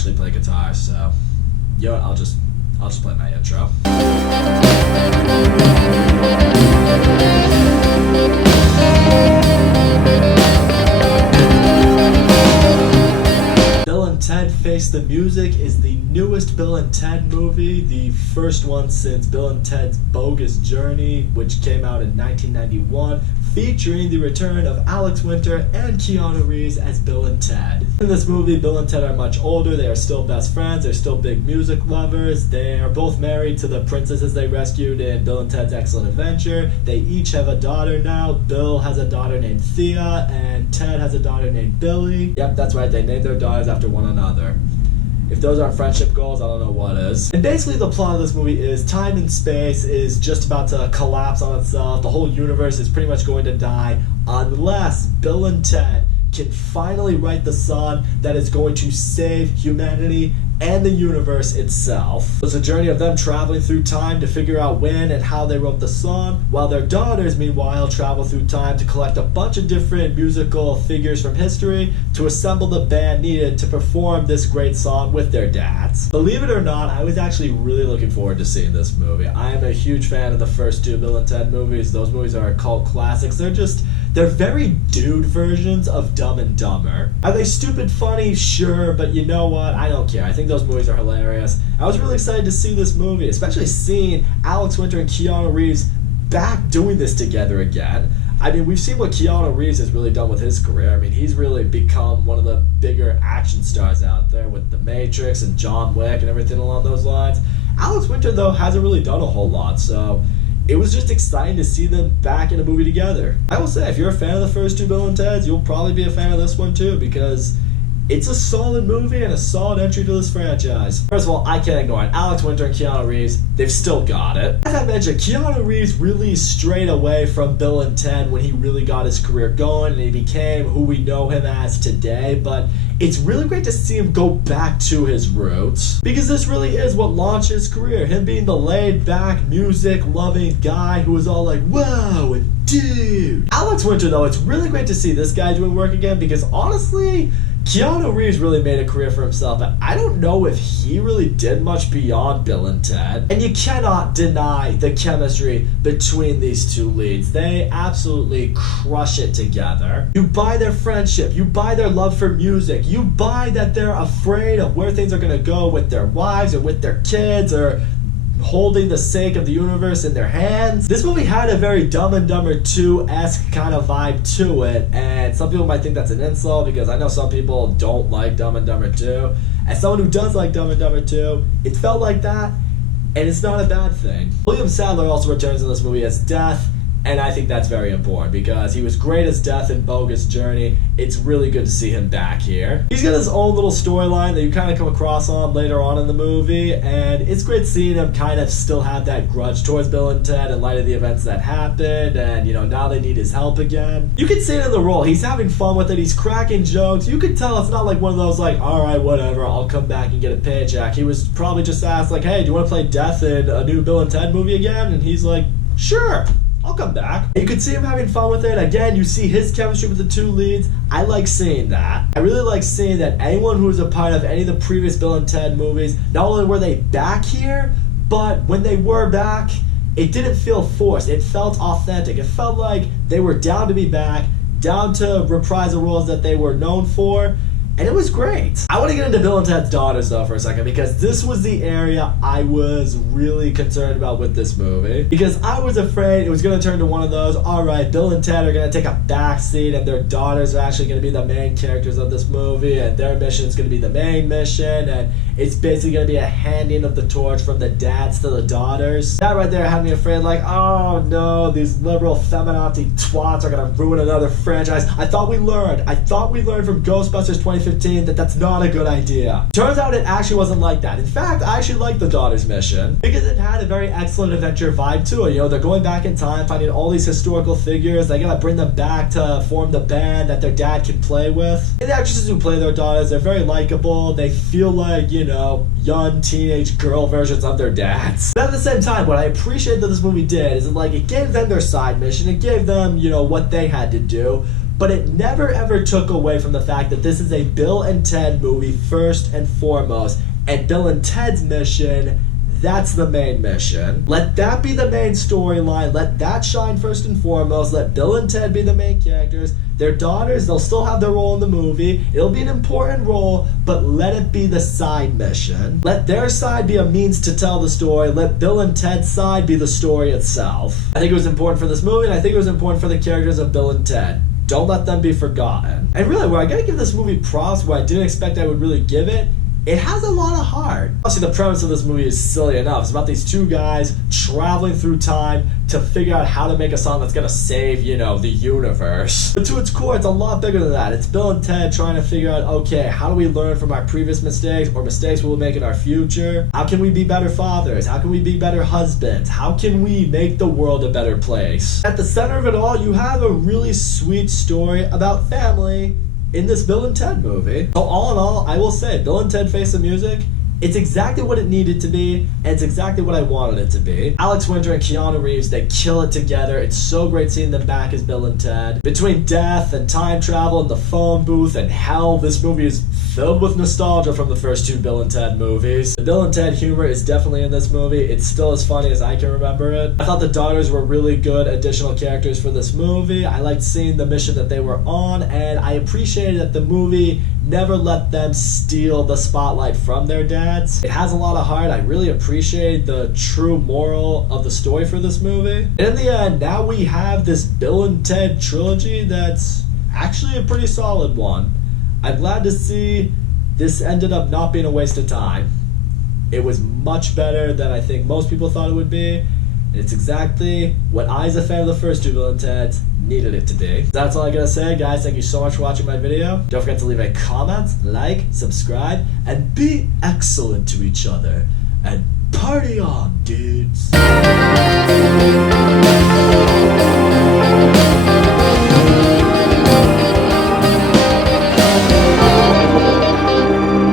actually play guitar, so you know what, I'll just play my intro. Bill and Ted Face the Music is the newest Bill and Ted movie, the first one since Bill and Ted's Bogus Journey, which came out in 1991, featuring the return of Alex Winter and Keanu Reeves as Bill and Ted. In this movie, Bill and Ted are much older, they are still best friends, they're still big music lovers, they are both married to the princesses they rescued in Bill and Ted's Excellent Adventure. They each have a daughter now. Bill has a daughter named Thea, and Ted has a daughter named Billy. Yep, that's right, they named their daughters after one another. If those aren't friendship goals, I don't know what is. And basically the plot of this movie is time and space is just about to collapse on itself. The whole universe is pretty much going to die unless Bill and Ted can finally write the song that is going to save humanity and the universe itself. It's a journey of them traveling through time to figure out when and how they wrote the song, while their daughters, meanwhile, travel through time to collect a bunch of different musical figures from history to assemble the band needed to perform this great song with their dads. Believe it or not, I was actually really looking forward to seeing this movie. I am a huge fan of the first two Bill and Ted movies. Those movies are cult classics. They're very dude versions of Dumb and Dumber. Are they stupid funny? Sure, but you know what? I don't care. I think those movies are hilarious. I was really excited to see this movie, especially seeing Alex Winter and Keanu Reeves back doing this together again. I mean, we've seen what Keanu Reeves has really done with his career. I mean, he's really become one of the bigger action stars out there with The Matrix and John Wick and everything along those lines. Alex Winter, though, hasn't really done a whole lot, so it was just exciting to see them back in a movie together. I will say, if you're a fan of the first two Bill and Ted's, you'll probably be a fan of this one too, because it's a solid movie and a solid entry to this franchise. First of all, I can't ignore it. Alex Winter and Keanu Reeves, they've still got it. As I mentioned, Keanu Reeves really strayed away from Bill and Ted when he really got his career going and he became who we know him as today, but it's really great to see him go back to his roots, because this really is what launched his career. Him being the laid-back, music-loving guy who was all like, wow, dude. Alex Winter, though, it's really great to see this guy doing work again, because honestly, Keanu Reeves really made a career for himself, but I don't know if he really did much beyond Bill and Ted. And you cannot deny the chemistry between these two leads. They absolutely crush it together. You buy their friendship, you buy their love for music, you buy that they're afraid of where things are going to go with their wives or with their kids or holding the sake of the universe in their hands. This movie had a very Dumb and Dumber 2-esque kind of vibe to it, and some people might think that's an insult because I know some people don't like Dumb and Dumber 2. As someone who does like Dumb and Dumber 2, it felt like that, and it's not a bad thing. William Sadler also returns in this movie as Death, and I think that's very important because he was great as Death in Bogus Journey. It's really good to see him back here. He's got his own little storyline that you kind of come across on later on in the movie, and it's great seeing him kind of still have that grudge towards Bill and Ted in light of the events that happened, and you know, now they need his help again. You can see it in the role. He's having fun with it. He's cracking jokes. You could tell it's not like one of those like, all right, whatever, I'll come back and get a paycheck. He was probably just asked like, hey, do you want to play Death in a new Bill and Ted movie again? And he's like, sure, I'll come back. You can see him having fun with it. Again, you see his chemistry with the two leads. I like seeing that. I really like seeing that anyone who was a part of any of the previous Bill and Ted movies, not only were they back here, but when they were back, it didn't feel forced. It felt authentic. It felt like they were down to be back, down to reprise the roles that they were known for, and it was great. I want to get into Bill and Ted's daughters, though, for a second, because this was the area I was really concerned about with this movie. Because I was afraid it was going to turn to one of those, all right, Bill and Ted are going to take a backseat, and their daughters are actually going to be the main characters of this movie, and their mission is going to be the main mission, and it's basically going to be a handing of the torch from the dads to the daughters. That right there had me afraid, like, oh no, these liberal feminazi twats are going to ruin another franchise. I thought we learned from Ghostbusters 2015 that that's not a good idea. Turns out it actually wasn't like that. In fact, I actually liked the daughters' mission because it had a very excellent adventure vibe to it. You know, they're going back in time, finding all these historical figures. They gotta bring them back to form the band that their dad can play with. And the actresses who play their daughters, they're very likable. They feel like, you know, young teenage girl versions of their dads. But at the same time, what I appreciate that this movie did is it gave them their side mission. It gave them, you know, what they had to do. but it never ever took away from the fact that this is a Bill and Ted movie first and foremost, and Bill and Ted's mission, that's the main mission. Let that be the main storyline. Let that shine first and foremost. Let Bill and Ted be the main characters. Their daughters, they'll still have their role in the movie. It'll be an important role, but let it be the side mission. Let their side be a means to tell the story. Let Bill and Ted's side be the story itself. I think it was important for this movie, and I think it was important for the characters of Bill and Ted. Don't let them be forgotten. And really, where I gotta give this movie props, where I didn't expect I would really give it, it has a lot of heart. Obviously, the premise of this movie is silly enough. It's about these two guys traveling through time to figure out how to make a song that's gonna save, the universe. But to its core, it's a lot bigger than that. It's Bill and Ted trying to figure out, okay, how do we learn from our previous mistakes or mistakes we'll make in our future? How can we be better fathers? How can we be better husbands? How can we make the world a better place? At the center of it all, you have a really sweet story about family in this Bill and Ted movie. So all in all, I will say, Bill and Ted Face the Music, it's exactly what it needed to be, and it's exactly what I wanted it to be. Alex Winter and Keanu Reeves, they kill it together. It's so great seeing them back as Bill and Ted. Between death and time travel and the phone booth and hell, this movie is filled with nostalgia from the first two Bill and Ted movies. The Bill and Ted humor is definitely in this movie. It's still as funny as I can remember it. I thought the daughters were really good additional characters for this movie. I liked seeing the mission that they were on, and I appreciated that the movie never let them steal the spotlight from their dads. It has a lot of heart. I really appreciate the true moral of the story for this movie. And in the end, now we have this Bill and Ted trilogy that's actually a pretty solid one. I'm glad to see this ended up not being a waste of time. It was much better than I think most people thought it would be. And it's exactly what I, as a fan of the first two Bill and Teds, needed it to be. That's all I gotta say, guys. Thank you so much for watching my video. Don't forget to leave a comment, like, subscribe, and be excellent to each other. And party on, dudes.